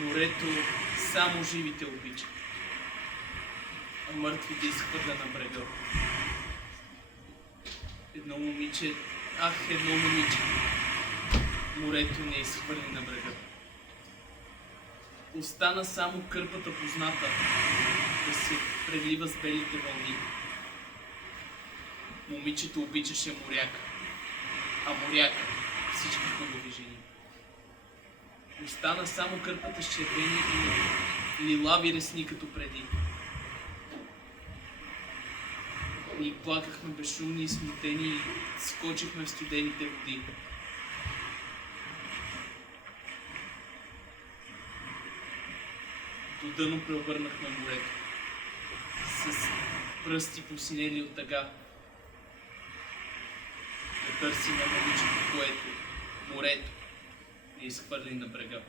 Морето само живите обича, а мъртвите изхвърля на брега. Едно момиче, едно момиче, морето не изхвърли на брега. Остана само кърпата позната да се прелива с белите вълни. Момичето обичаше моряка, а моряка всички хубави жени. Остана само кърпата с червени и лилави ресни като преди. Ние плакахме безшумни и смутени и скочихме в студените води. До дъно преобърнахме морето с пръсти посинели от тъга. Да търсим момичето, което морето ни изхвърли на брега.